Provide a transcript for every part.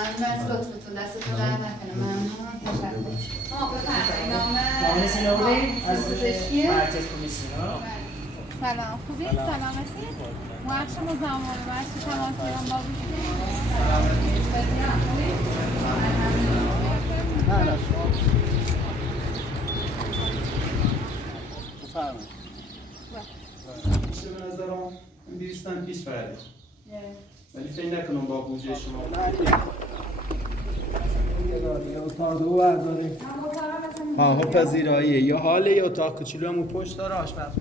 از لطفتون دستتون در نکنه. ممنون. تشکر. بفرمایید. نامه سیناوری از پزشکیه؟ مرکز کمیسیون. سلام، خوبی؟ سلامتی؟ معاش مزاحم باشی تماسیان با بفرمایید. میشه به نظرم بیستن پیش فرده ولی فکر نکنم با بودجه شما یه اتاق دو برداریم ها پذیراییه یا حاله یه اتاق کوچولو هم پشت داره آشپز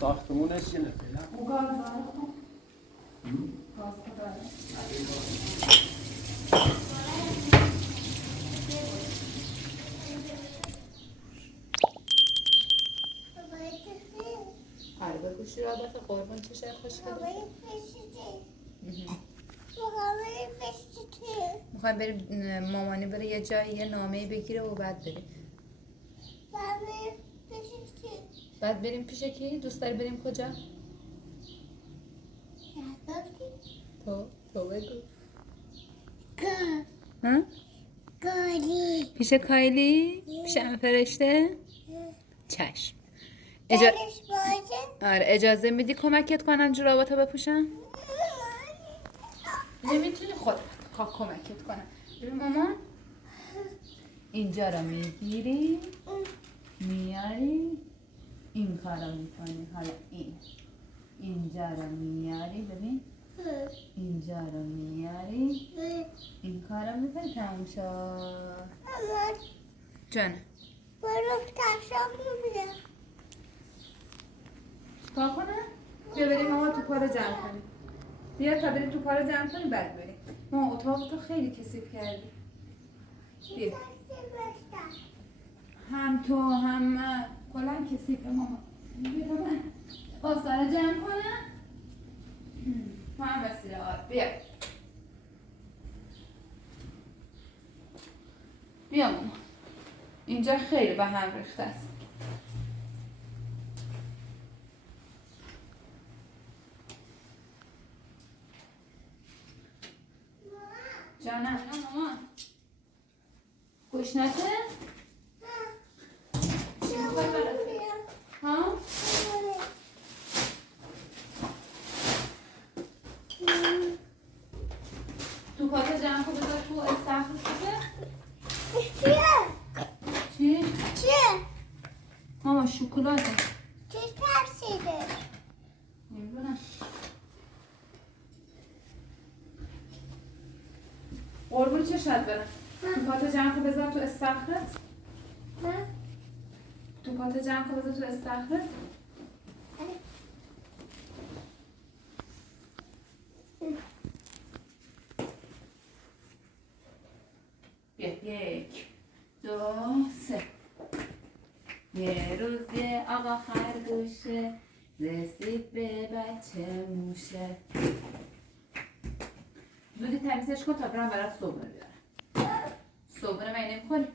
ساختمونش یه نفیلم حلوه گوشی رابطه قربان چشه خوش کنید. میخوای بریم مامانی بره یه جایی یه نامه بگیره و بعد بریم. بعد بریم پیش کی؟ دوست داری بریم کجا؟ تو بگو. ها؟ پیش کایلی؟ پیش ام فرشته؟ چشم. آره اجازه میدی کمکت کنم جوراباتو بپوشم؟ نمیتونی خودت کمکت کنم. ببین مامان اینجا رو میگیری میاری این کارو میکنی. حالا اینجا رو میاری ببین اینجا رو میاری این کارو میکنی تموم شد. جانه برو کفشام میبینم چیکار کنم؟ بیا بریم ماما توپا رو جمع کنیم. بیا تا بریم توپا رو جمع کنیم بعد بریم. ماما اتاق تو خیلی کثیف کردی. بیا هم تو هم من کلا کثیفه ماما. بیا تا من آسا رو جمع کنم. تو هم وسیله آره بیا. بیا ماما اینجا خیلی به هم ریخته است. جانم ماما گوشنته؟ چی میخوای برات؟ ها؟ تو پات جمع کن بذار تو استخر شده؟ چی؟ ماما شکلاته چی ترسیده؟ نمیدونم قربون چشت برم. تو پات جمع کن بذار تو استخرت. تو پات جمع کن بذار تو استخرت. بیا 1 2 3. یه روز یه آقا خرگوشه رسید به بچه موشه. زودی تمیزش کن تا برم برات صبحونه بیارم. صبحونه من نمی‌خوری؟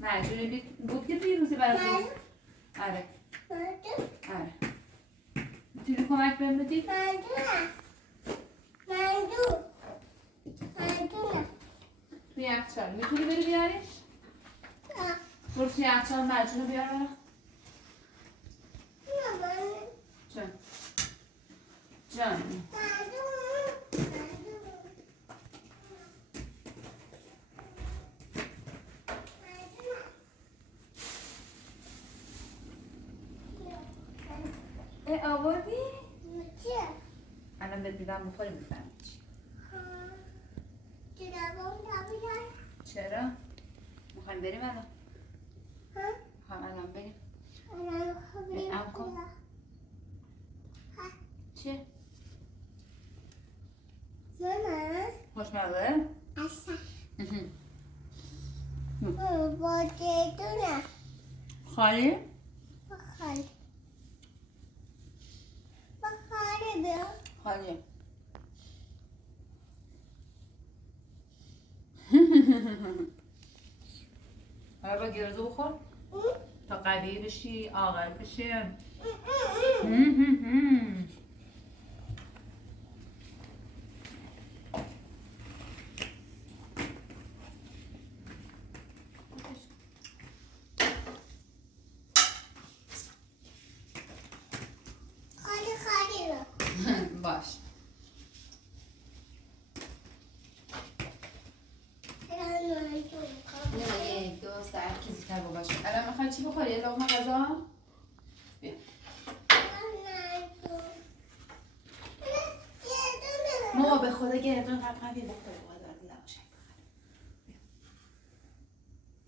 مجبوری بود که روزی برات بزنم. آره آره میتونی کمک بهم بدی؟ توی یخچال میتونی بری بیاریش؟ برو توی یخچال مجبور بیار برام. جان آوردی؟ الان بهت میدم بخوری میفهمی چی. چرا؟ میخوایم بریم الان؟ الان بریم. ام کن. چیه؟ خوشمزه؟ خالی؟ خالی حالا با گرزو بخور تا قوی بشی عاقل بشی. خدا گردون قبل قبل وقت رو دارد نباشه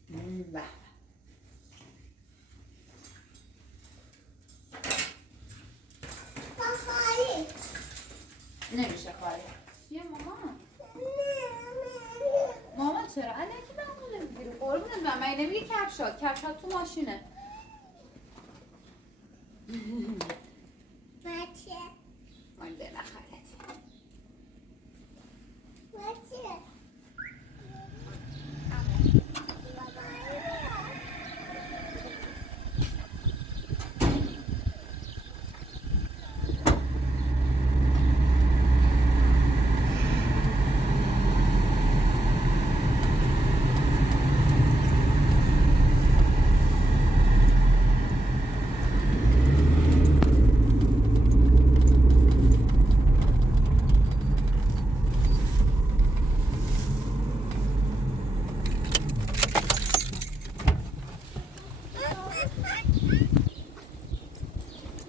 به بخاری نمیشه خواهی چیه ماما؟ ماما چرا؟ الکی بمونه بگیری قربونت من نمیگه کفشات تو ماشینه بچه من ده نخلتی بچه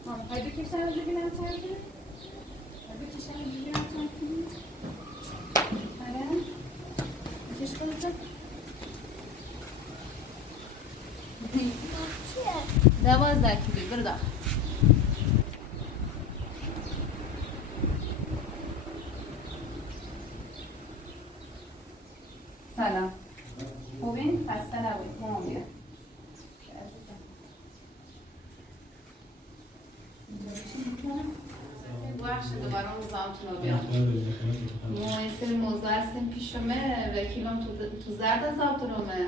ماما خواهی بکشم از ببینم چند کنی؟ خواهی بکشم از ببینم چند کنی؟ آره؟ بکش خودتو؟ بچه 12 کیلو برو داخل سلام خوبین؟ خسته نبود مامان بیا بخش دوباره موضوعاتون رو بیان ما این سری موضوع هستیم پیشمه وکیلم تو زرد زابطرمه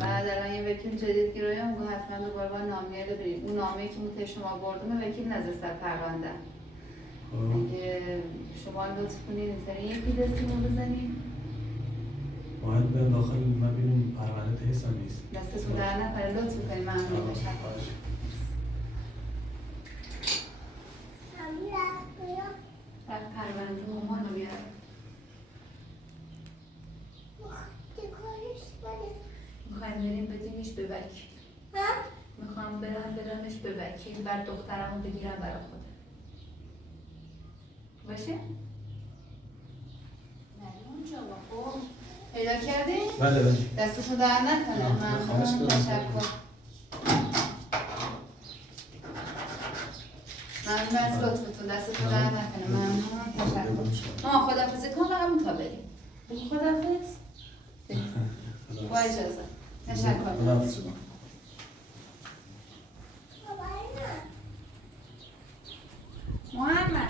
بعد الان یه وکیل جدید گیرویم گو حتما دوباره با نامه بریم اون نامه‌ای که متای شما بردمه وکیل نزد سر پرونده اگه شما لطف کنید اینطوری یکی دستیمون بزنیم باید برم داخل ببینیم پرونده تهیه نیست دستتون در نکنه لطف کنید ممنون بشم بعد پرونده مامان رو بیارم میخوایم بریم بدیمش به وکیل میخوام برمش به وکیل بعد دخترمو بگیرم برای خودم باشه؟ ملیون جاوا خب پیدا کردی؟ بله بله دستشو در نکنه ممنون تشکر ممنون از لطفتون دستتون در نکنه ممنون تشکر خداحافظی کن و همون تا بریم بگو خداحافظ با اجازه تشکر محمد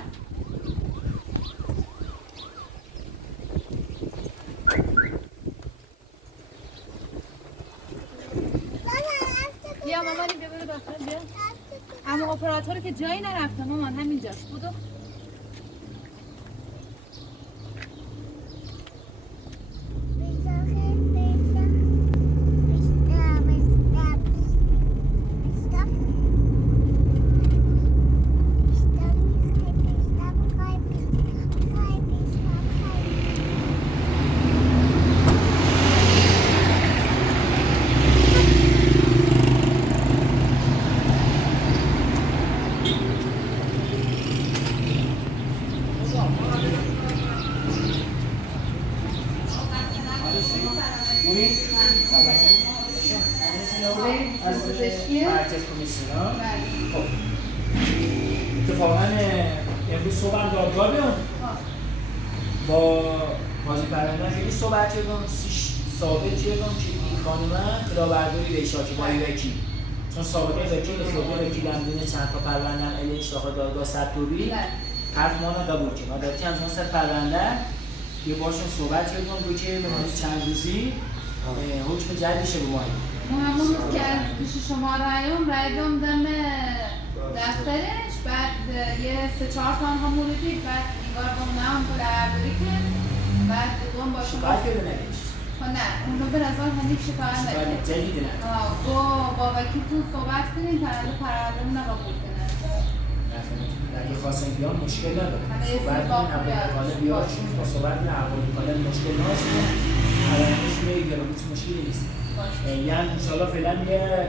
بیا مامانی بیا برو داخل بیا اما اپراتور که جایی نرفته مامان همینجاست بودو از مرکز کمیسیون خب اتفاقا امروز صبح هم دادگاه بیام با قاضی پرونده خیلی صحبت کردم ثابت کردم که این خانم کلاهبرداری به شاکی با وکیل چون سابقه وکیل خیلی وکیل هم دونه چند تا پرونده هم الیش داخل دادگاه صدطوری حرف ما رو قبول کرد ما دادی از سر پرونده یه باشون صحبت کردم دو که به مدت چند روزی حکم جلبشه به ماهی ما همون روز که از پیش شما رأیدم دم دفترش بعد یه 3-4 تا هم موردی بعد انگار با اون هم کلاهبرداری کرد بعد دوم با شما شکایت کرده نگیش نه اونو به نظر هنیک شکایت نکنه جدید نه با وکیلتون صحبت کنین پرونده رو قبول کنه اگه خواستن بیان مشکل نداره صحبت کنین حوالی بیاد با صحبت کنین حوالی کنین مشکل ناشونه علمش میگه هیچ مشکلی نیست یعنی انشالله فعلا یه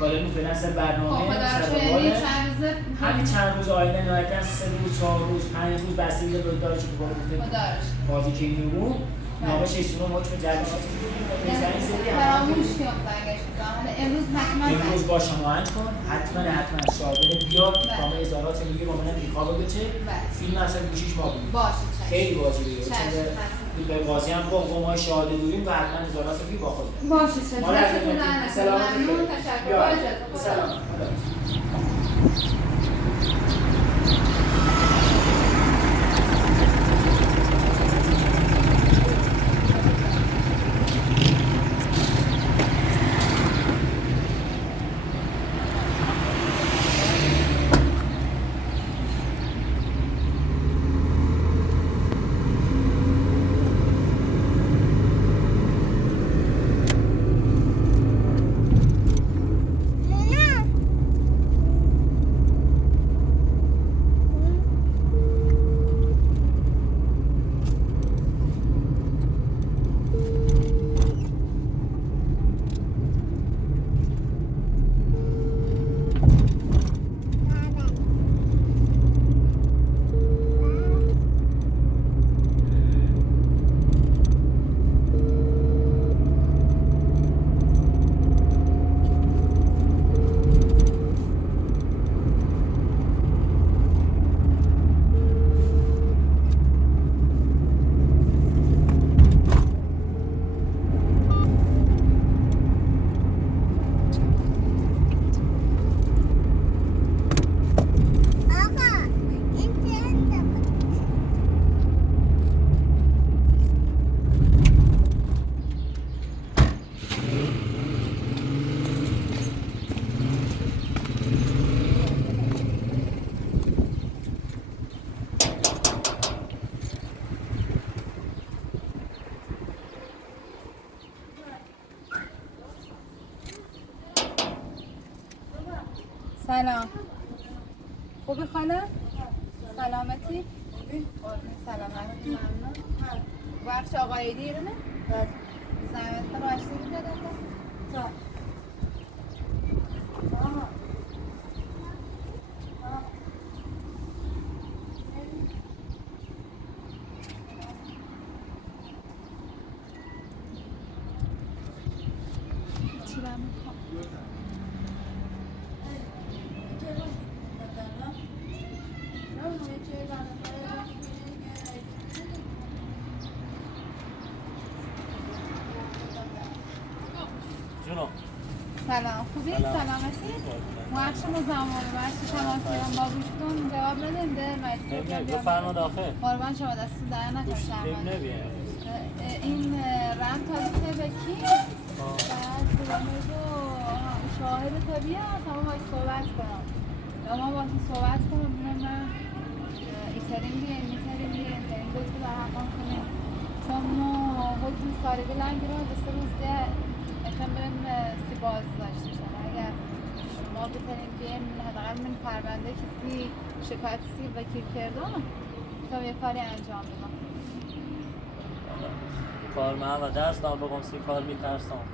کارمون فعلا سر برنامه خب خدا رو چند روزه همین چند روز آینده نهایتاً 3 روز 4 روز 5 روز بستگی داره به دارش که گفته خداش بازی که اینو نامه شیسونو حکم جلبش هست زنگ زدی فراموش کن زنگش بزن امروز حتما امروز با شما هنج کن حتما شاگرد بیاد با ما اظهارات میگه با منم ریکابو بچه فیلم اصلا گوشیش ما بود باشه خیلی واجبه چون به قاضی هم با ما شاهد دوریم و حتما اظهارات رو با خود باشه سلامت ممنون تشکر سلام سلام خوبی خاله؟ سلامتی؟ سلامتی ممنون بخش آقای دیرونه؟ زحمت باشتی رو داده؟ سلام خوبی؟ سلامتی؟ وقت شما زمان برسی تماسیران با گوش کن جواب ندیم ده مجبور بفرما داخل قربان شما دستون در نکن شرمانه این رم تاریخه به کی؟ بعد کلامه رو شاهد طبیعت همه باید صحبت کنم یا ما باید صحبت کنم بینم من ایترین بیاین این دو تو در حقام کنیم چون ما حکم سارگی لنگی رو دسته روز ده میخوام بریم سی باز داشته شما اگر شما بتونیم بیاین حداقل من پرونده کسی شکایت سی وکیل کردم تا یه کاری انجام بدم کار من و درس دارم بگم سی کار میترسم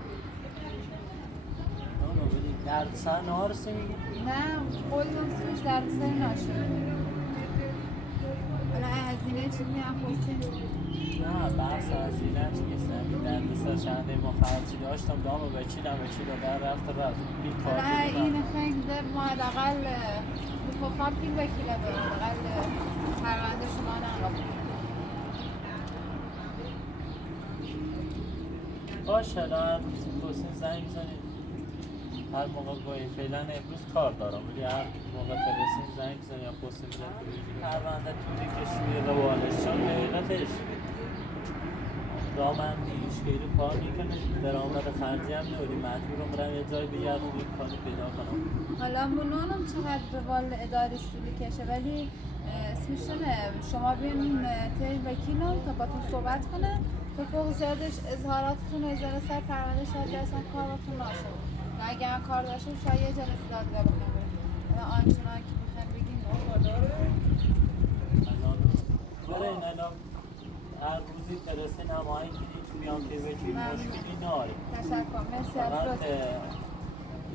درد سر نهارسی میگی؟ نه خودم سوش درد سر نشد حالا هزینه چیزی هم خواستی؟ نه بحث هزینه نیست درد سر چنده ما خرچی داشتم دامو بچیدم در رفت این کار حالا این خیلی ما حداقل بخواب این وکیله برد حداقل پرونده شما نقل باشه الان پوستین زنگ بزنید هر موقع باید فعلا امروز کار دارم ولی هر موقع پرسین زنگ بزنید یا پوستین بزنید پرونده توی کشوی روالش چون حقیقتش رامندی ایشگیری کار میکنه درآمد خرجی هم نوری مجبورم برم یه جای بگردم این کاری پیدا کنم حالا منونم چقدر به وال ادارش طولی کشه ولی اسمشونه شما بین تای وکیلم تا با تو صحبت کنه تا فوق زیادش اظهاراتتون اظهار سر پرونده شاید اصلا کاراتون ناشد و اگر کار داشتم شاید یه جلسه دادگاه بکنم آنچنان که بخوایم بگیم الان هر روزی پرسه نمایی کنی تو بیان که وکیل مشکلی ناری تشکر مرسی از لطف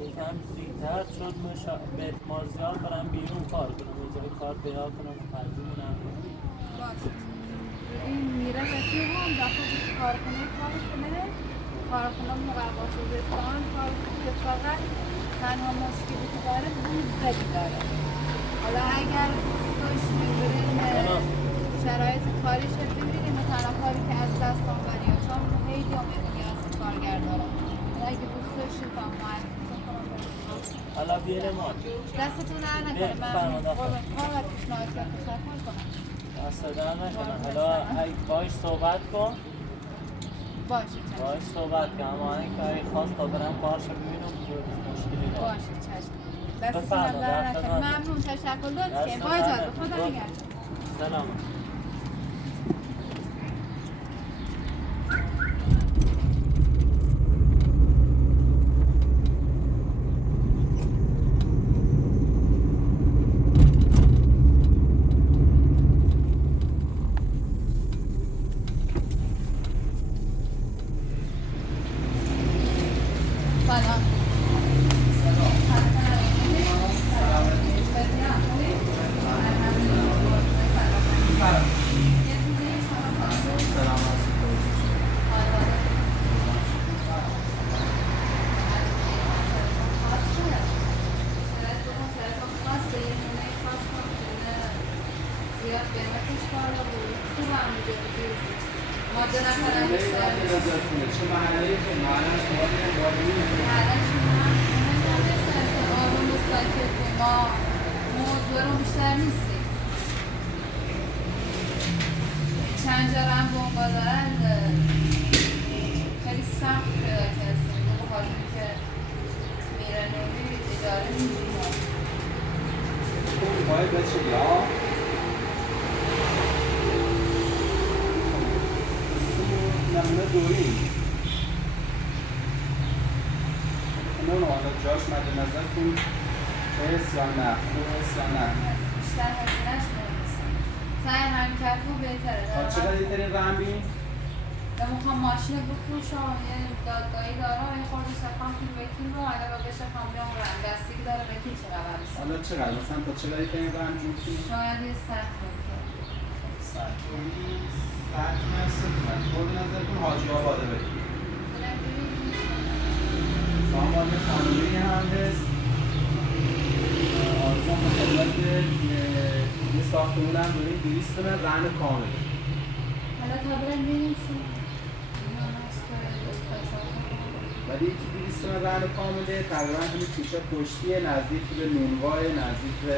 یکم زیدتر شد به اعتماد زیاد برم بیرون کار کنم یه جای کار پیدا کنم و تنظیمونم کنم. باشه این میره بچه هم داخل کارخونه مقوا شده کارخونه فقط تنها مشکلی که داره بود خیلی داره. حالا اگر داشتیم بریم شرایط کاریش رو ببینیم تنها کاری که از دست آمدنی ها چون خیلی نیاز به کارگر دارم. اگه دوست داشتیم تا معرفی کنم حالا بیاره ما دستتون در نکنه من کار و پیشنهاد که تشکر کنم. دست در نکنه. حالا باش صحبت کن باشه باش صحبت کن اما اینکه خواست تا برم کارش ببینم مشکلی دارم. باشه چشم دستتون در نکنه. ممنون تشکر لطفی با اجازه خدا نگهدار. سلام. چند جا هم بونگا دارن خیلی سخت پیدا کردن به خاطر که میره نوی اداره میگیرن باید بچه یا نمونه دوریم اون حالا جاش مد نظرتون هست یا نه خوب هست یا نه بیشتر هزینهش نمیسن سعی هم کرد و بهتره چقدر دیترین رم بین؟ و میخوام ماشین بفروشم یه دادگاهی دارم یه خورده شکم توی وکیل رو اگه با بشه خواهم بیام رنگ دستگی داره وکیل چقدر بسید حالا چقدر؟ مثلا تا چقدر دیترین رم جون کنی؟ شاید یه سخت بکر سخت کنی؟ سخت نست من خود نظرتون حاجی آباده بگید سامان قانونی هم هست آرزان مطابقت یه ساختمون هم داریم 200 متر رهن کامله حالا تا برم بینیم شو ولی یکی 200 متر رهن کامله تقریبا همین پیشه پشتیه نزدیک به نونوای نزدیک به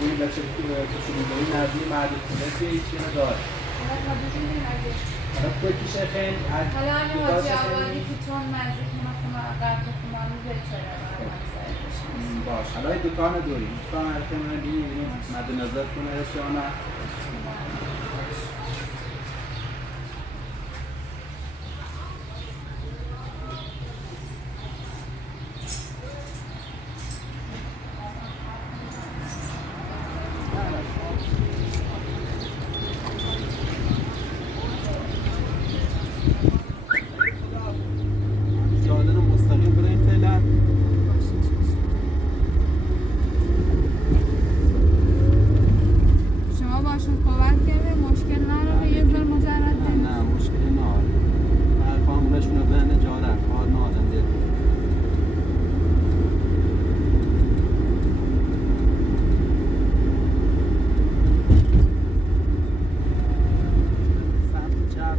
این بچه کوچولویی نزدیک مرد خونه یه چیزی داره حالا تا ببینیم اگه حالا توی پیشه خیلی حالا همین حاجی آبادی که چون نزدیک ما قبل خونمانی بهتره باش حالا دکان داریم دکان حرفه من بینیم مد نظر کنه هست یا نه جاده رو مستقیم بریم فعلا شما باشون صحبت کرده مشکل نداره یه ذره مجرد نه مشکلی نداره هر قانونشون رو بهنه جارن کار ندارن دید سمت چپ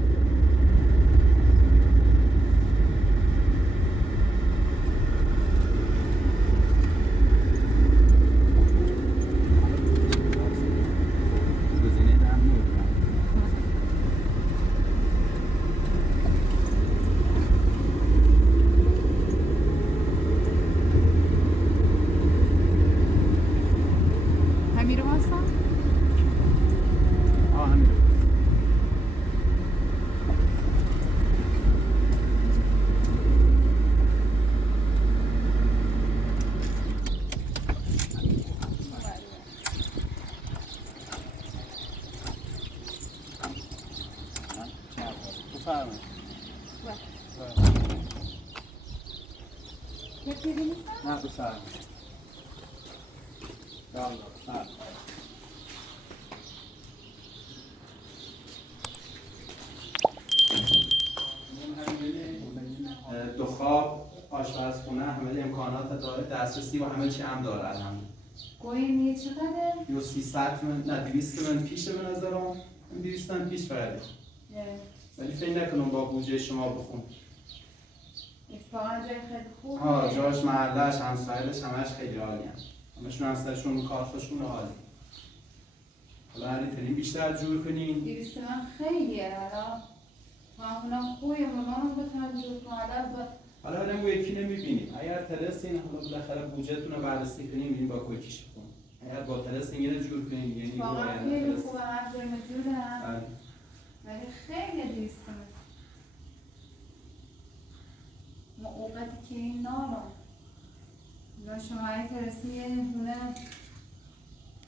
گزینه دم نمی‌کنم همین رو بستم همین رو بفرمایید یه پیری نیستم نه تو سر یالا سر دو خواب آشپزخونه همه امکانات داره دسترسی و همه چی هم داره الحمدلله گویی چقدر؟ یو 300 من نه 200 من پیشه به نظرم 200 من پیش فقط ولی فکر نکنم با بودجه شما بخون اتفاقا جای خیلی خوبه. جاش محلش همسایلش همش خیلی عالی هم همشون همسایشون کارخوشون عالی حالا هر اینطوری بیشتر جور کنین 200 من خیلیه حالا همونا خوبه مامانو بتونم جور کنم حالا اون یکی نمیبینیم اگر ترسین حالا بالاخره بودجهتون رو بررسی کنیم میبینیم با کویکیش کن اگر با ترسین یه جور کنیم یعنی واقعا خیلی خوبه هر جرم جورم ولی خیلی 200 ما اوقاتی که این نارم لا شما های ترسی یه دونه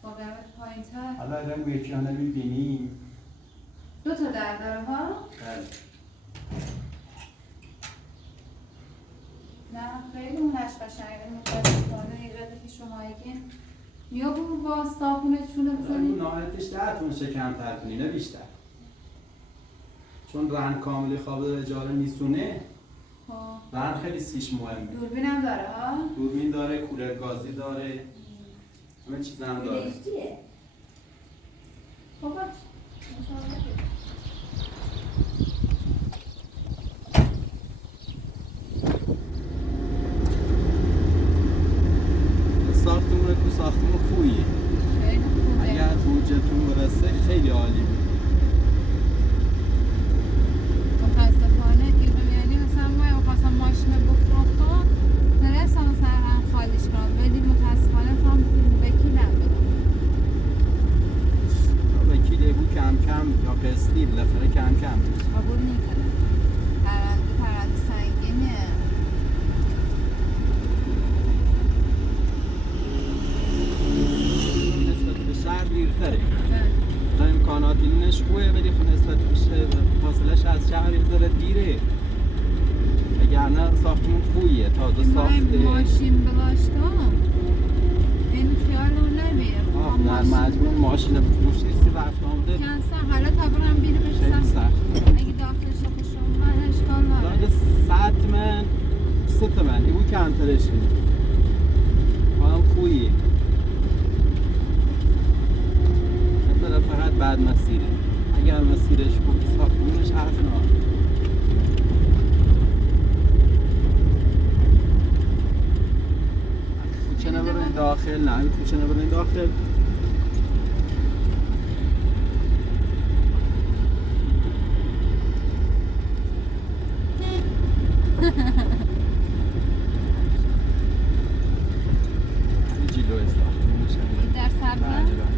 با قیمت پایین تر حالا اون یکی ها نمیبینیم 2 تا در داره ها؟ بله نه خیلی اونش قشنگه متاسفانه ایقاتی که شما هایگین یا با صابونتونه اون بزنید نهایتش 10 تونشه کمتر کنی نه بیشتر چون رهن کاملی خواب اجاره نیستونه رهن خیلی سیش مهمه دوربین هم داره ها؟ دوربین داره کولر گازی داره همه چیز هم داره خب باش ساختمون تو ساختمون خوبیه خیلی خوبه اگر بودجهتون برسه خیلی عالی بود متاسفانه این رو یعنی مثلا ما خواستم ماشین بفروختم نرسم سر هم خالیش کنم ولی متاسفانه هم وکیل نبودم وکیل بود کم کم یا قسطی بالاخره کم کم قبول نکردم پرنده سنگینه نسبت به شهر دیرتره تا امکانات اینش خوبه ولی خب نسبت به فاصلش از شهر یه ذره دیره وگرنه ساختمون خوبیه تازه ساخته ماشین داشتم این خیال اون نمیه در مجموع ماشین فروشی رفت آمده کنسر حالا تا برم بیرون خیلی بشم سخت اگه داخلش خوشم من اشکال نداره 100 من 3 من این کمترش کنید حالا خوبیه مثلا فقط بعد مسیره اگر مسیرش خوب ساختمونش حرف نه کوچه نبرین داخل نه این کوچه نبرین داخل جلو استاختمونش این در سبزه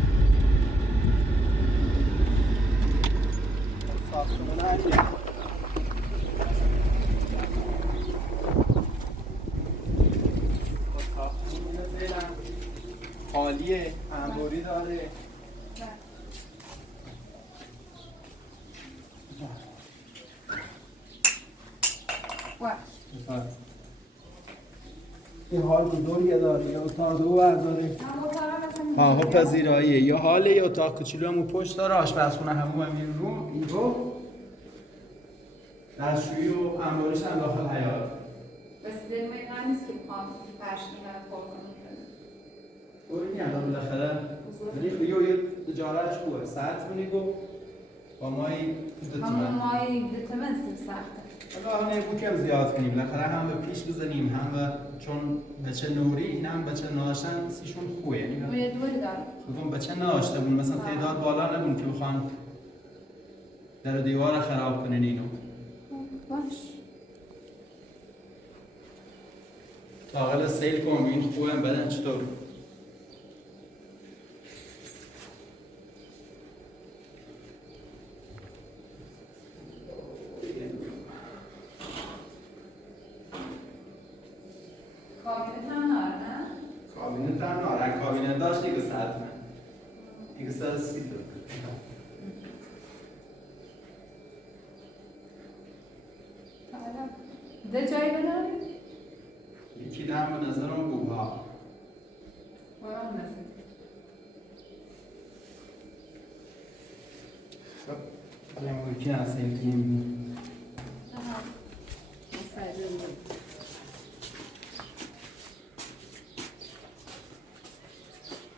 ساختمون هریه ساختمون فعلا خالیه انباری داره این حال بزرگه داره یا اتاق دو داره ها پذیراییه یا حاله یا اتاق کوچولو هم پشت داره آشپزخونه همون هم این رو این رو دستشویی و انباریش هم داخل حیاط بس دل من نیست که بخوام فرشی هم پر کنم طوری نیست الان بالاخره ولی خب یه اجارهش خوبه ساعت منی گو با مایی همون مایی دیتمن سخته حالا همه بو کم زیاد کنیم بالاخره هم به پیش بزنیم هم به چون بچه نوری این هم بچه ناشتن سیشون خوبه یعنی یه دوری داره خودمون بچه ناشته بون مثلا تعداد بالا نبون که بخوان در دیوار خراب کنن اینو باش داخل سیل کنم این خوبه هم بدن چطور کابینت هم ناره نه؟ کابینت هم ناره کابینت داشت یک ساعت من یک ساعت 30 تا ده جایی بداری؟ یکی در به نظرم بوها قرآن نزد. یکی از این تیم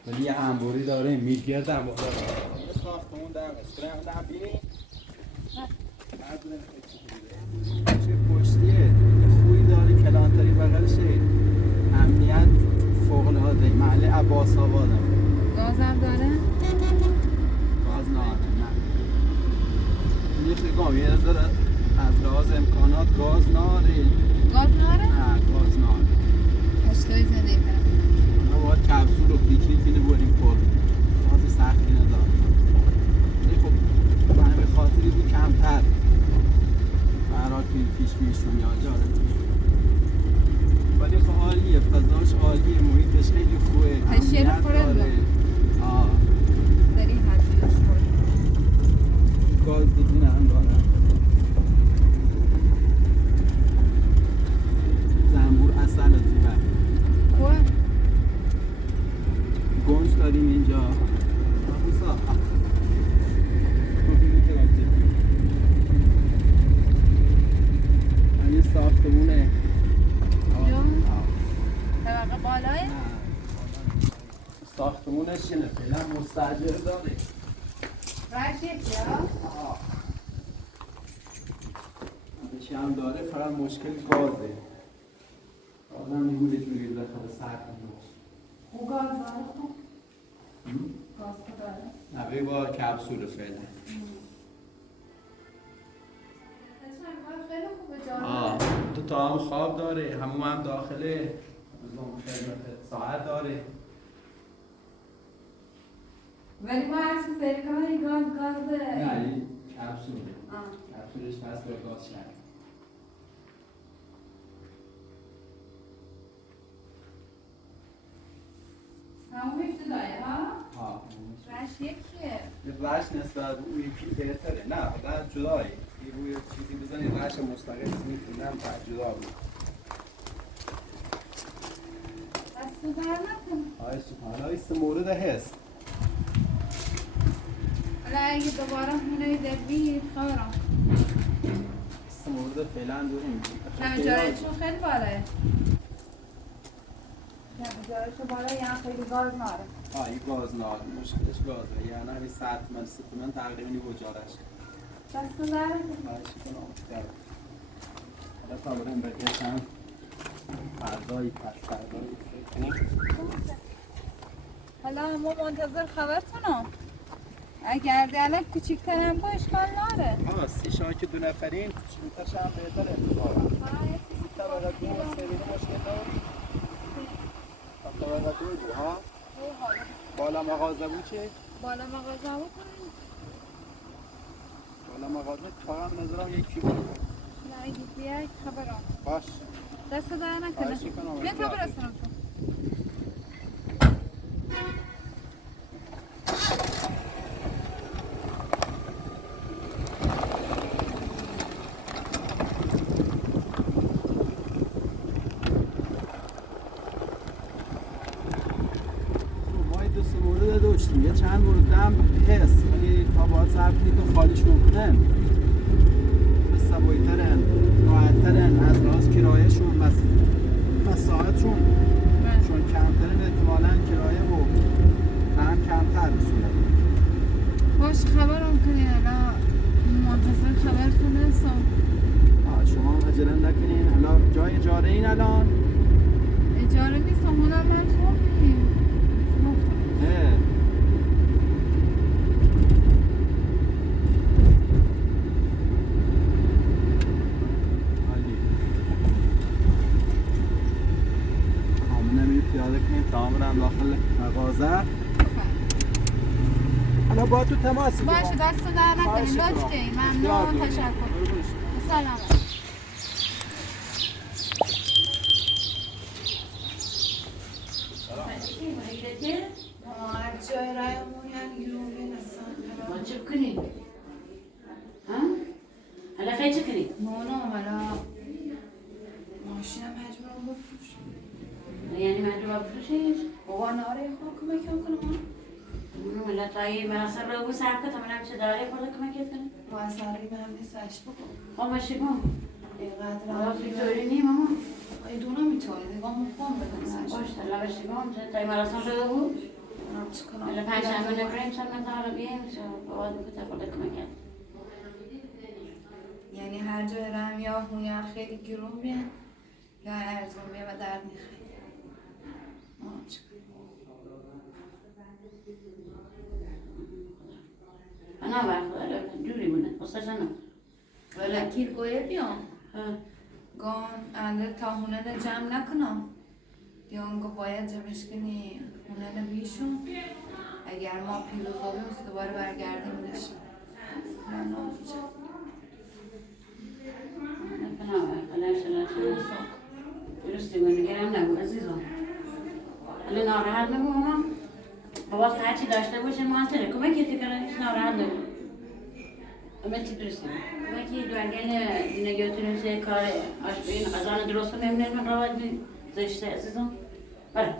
ولی یه انبوری داره میگرد هم بالا یه ساختمون در بینی چه پشتیه خوی داری کلانتری بغلشه امنیت فوق العاده محل عباس آبادم گازم داره؟ گاز نه یه خیلی یه داره از لحاظ امکانات گاز ناره گاز ناره؟ نه گاز ناره اشتایی زندگی کنم ما باید کپسول و پیکنیکی نبوریم پر گاز سختی نداره ولی خب من به خاطری بود کمتر برای پیش میشون یا جارتش ولی خب عالیه فضاش عالیه محیطش خیلی خوبه تشیه رو خورد داری حدیش خورد گاز دیدین هم دارم زنبور اصل از این بر خواه گنج داریم اینجا محبوسا این ساختمونه طبقه بالای؟ ساختمونش اینه فعلا مستاجر داره رش یکی ها؟ همش هم داره فقط مشکل گازه گازم نمیده جوری بخواد سرد نمیشه او گاز داره خوب؟ گاز خود داره؟ نوی با کپسول فعلا خیلی خوبه جانه آه تو تا هم خواب داره همون هم داخله ساعت داره ولی ما هر چی سری کنم این گاز داره نه این کپسوله کپسولش پس به گاز شد همون بیشتر داره ها؟ رش یکیه رش نسبت به اون یکی بهتره نه خدا جدایی یه روی چیزی بزنی رش مستقل میتونم تا جدا بود دست در نکن حالا ایست مورد هست حالا اگه دوباره هنوی دبی خبرم ایست مورد فعلا داریم نه جارشون خیلی بالاه نه جارشون بالاه یعنی خیلی گاز ناره این گاز نار مشکلش گازه یعنی همین ستمن تقریبا این گجارش دست در نکن خواهش کنم حالا تا بریم بگیشم فردایی پس فردایی حالا ما منتظر خبرتونم اگر دیالک کوچیک‌ترم با اشکال ناره سی شاک دو نفرین کوچیک‌ترش هم بهتر انتخابه طبقه دو سویده مشکل داری؟ طبقه دو ها؟ بالا مغازه بود چه؟ بالا مغازه بود کنیم بالا مغازه فقط نظرم یکی بود نه اگه بیای خبرم باش دست در نکنه خواهش می‌کنم. بیا تا برسونم تو یه چند مورد هم هست ولی تا باید صبر کنید و خالیشون کنن سبایی‌ترن راحت‌ترن از لحاظ کرایه‌شون مساحتشون چون کمترن احتمالاً کرایه و هم کمتر بسونه باش خبرم کنی الان منتظر خبرتون هستم شما عجله نکنین الان جای اجاره این الان اجاره نیستم هنر من خوب بگیم نه پیاده کنیم تا برم داخل مغازه حالا با تو تماسی باشه دست در نکنیم لطفی ممنون تشکر سلام جای رایمون یعنی گیرون نسان ما چه کنیم؟ ها؟ حالا خیلی چه کنیم؟ مانا حالا ماشینم مجبورم بفروشم بفروشیش بابا ناره خواه کمک کنم ولا طيب ما صار له ساعة كنت عملها مش داري خلك ما كيف كان موثری به هم نیستش بکن قام شباب اینقدر في توريني ماما ایدونا میتونی نگاه مخوام بدن سرش باش لا باش شباب طيب ما رسم شده بود اونم چکنم ولا پنج شنبه نبریم شب مثلا بیایم شو باید بکنه خلك ما كان یعنی هر جای رم یا هونیار خیلی گیرون بیان یا ارزون بیان و درد میخوایی اونم چکنم انا بعرف جوری بونه قصه انا ولی کیر گویه بیام گان انده تا هونه ده جمع نکنم دیانگو باید جمعش کنی هونه ده بیشون اگر ما پیروز آبیم دوباره برگردیم داشت من ناموچه انا خلاص درستی بگیرم نگو عزیزم الان ناراحت نگو ماما بابا هرچی داشته باشه موثره کمکی کنه ناراحت نگو اما چی درستی کمکی دوانگل نگهتون سه کار آشپزی غذا درست کنه من راحت بی زشته عزیزم بله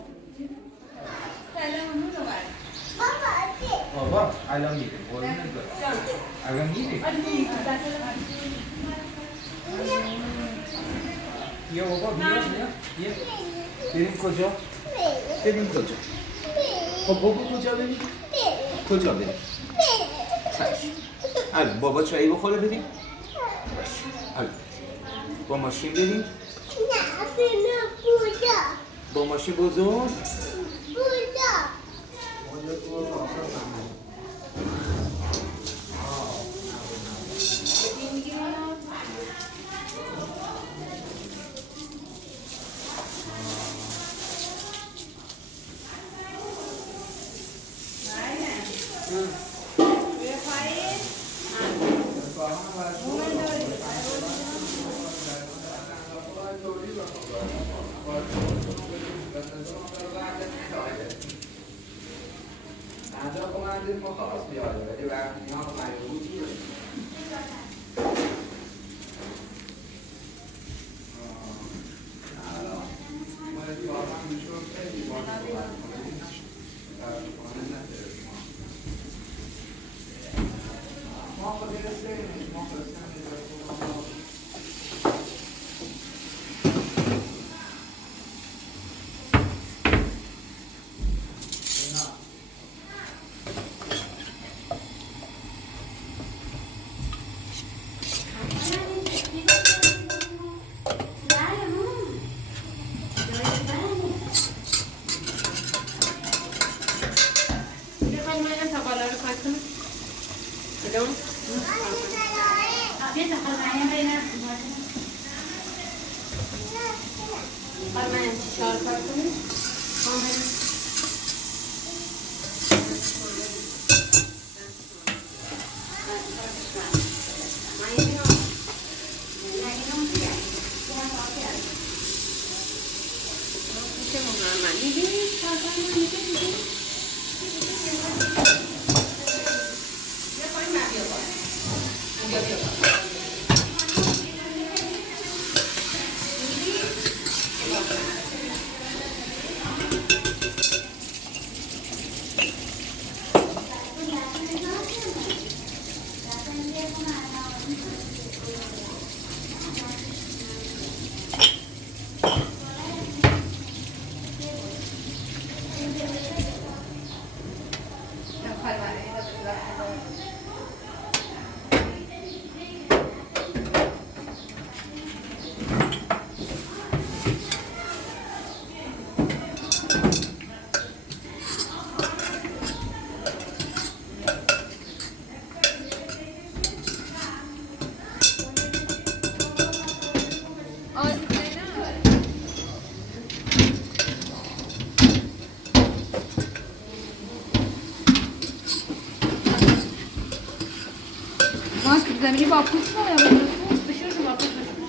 سلام نورو بر بابا الان میریم قربونت برم الان میریم بیا بابا بیا بریم کجا؟ بریم کجا؟ خب بابا کجا بریم؟ کجا بریم؟ چشم الان بابا چایی بخوره بریم؟ باش الان با ماشین بریم؟ با ماشین بزرگ؟ زمینی با پوست یا بدون پوست؟ بشورشون با پوست بشورشون.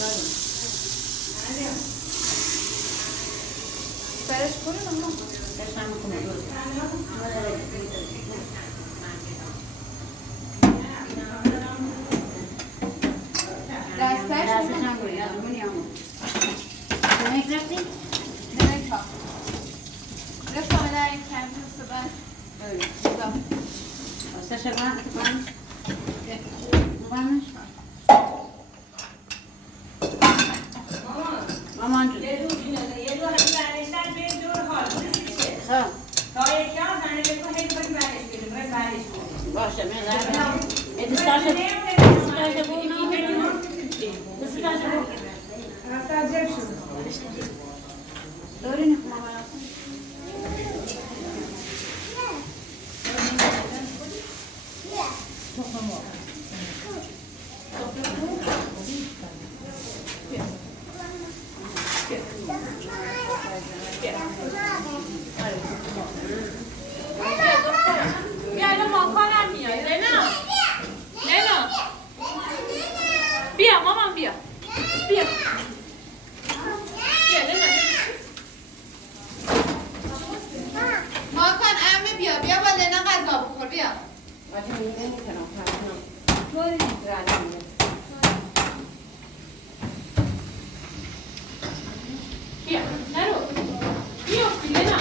سرش کنه نه داشتم میکنم دستش هم گوی یادمونی همون نمک رفتی؟ نمیخوا رفت آمده این کمی صبح واسه شبان اتفاقی مامانش مامان جون یه دو همی برنشتن به دور حال خب تا یکی ها زنه بکن هی بایی برش بیدیم باید برش بیدیم باشه میدارم ادستاشه بود ادستاشه بود رفت جب شد داری نخ مامان بیا الان ماکانم میاد لینا بیا مامان بیا بیا لینا ماکان عمه بیا با لینا غذا بخور بیا واجه میگه میکنم طوری نیست بیا نرو بیافتی لینا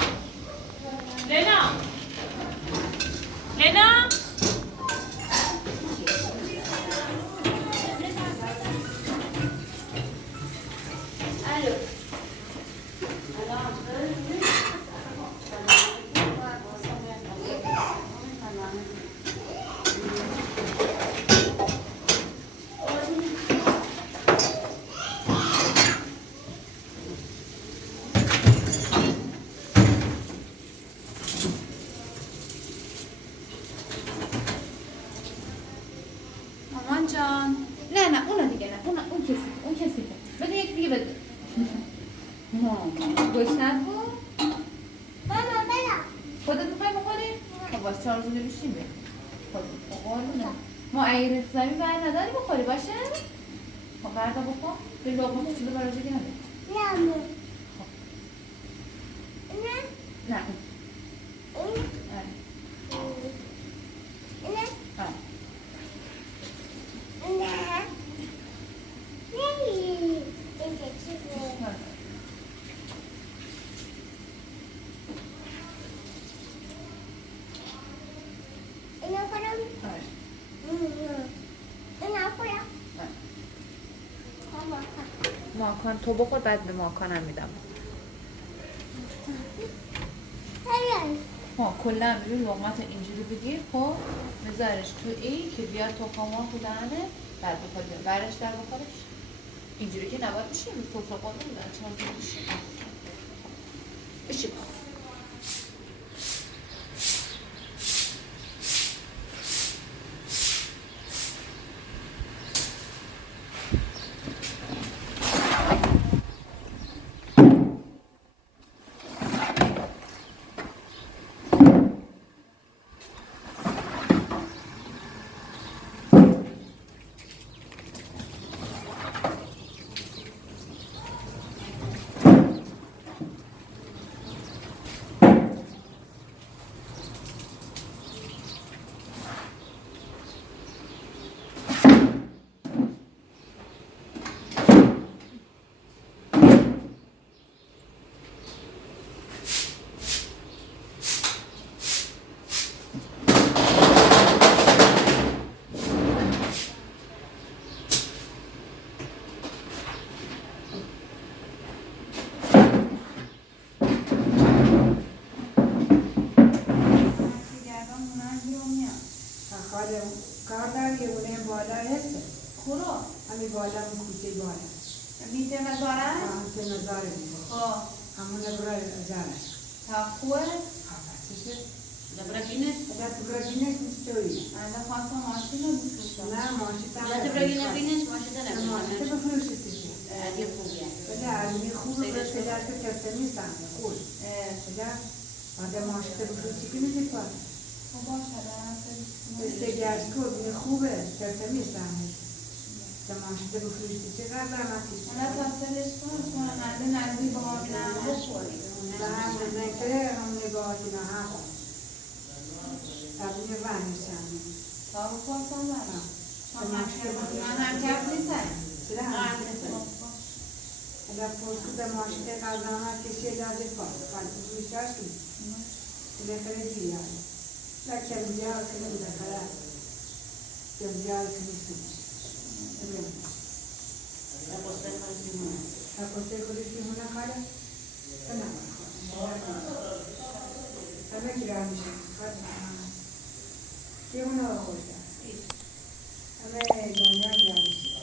الو مامان جان نه اونو دیگه نه اون کسی بده یک دیگه بده مامان گوش نکن خودت میخوای بخوری؟ خب باش 4 روزه بشیم بریم خودت بخور ما اگه زمین بر نداری بخوری باشه؟ خب بردا بخور به لقمه کوچولو برای جگه نده نه ماکان تو بخور بعد به ماکانم میدم کلا ببین لقمت اینجوری بگیر خب بذارش تو این که بیاد تخم‌ها تو دهنه بعد بخور بیاد برش در بخورش اینجوری که نباید بشیم رو سفره قابل میدن چون بشیم بشیم کار داری یه بونه بالا هسته خورو همین بالا اون کوچه بالا میته مزاره؟ همون نظاره میگه خب همون برای ازارش تا خوه؟ چیشه؟ دبره بینه؟ دبره بینه میستوری الان خواستم ماشین رو بفروشم نه ماشین تا دبره بینه ماشین نه ماشین تا بفروشی تیشه اگه خوبیه بله علمی خوبه بس پدر که کفته نیستم خوش پدر بعد ماشین تا بفروشی که میدی پاس خب باشه بس گرد کن خوبه کفته نیستم دماشته بفروشتی چقدر زحمتش حالا تاثیرش کنم نده نزدی با ما بینم به همون نکره هم نگاه اینا هم سبون ونش هم تا بکنم برم دماشته من هم کف نیستم بله اگر پرسو دماشته قضامت کشی داده پاس قلبی بوشاش کنی بخره دیگه لکه بیار کنی بخره بیار کنی سوش Aposté خودشی هونه خاله کنه همه گیران میشه خاله یه هونه خوش همه دنیا گیران میشه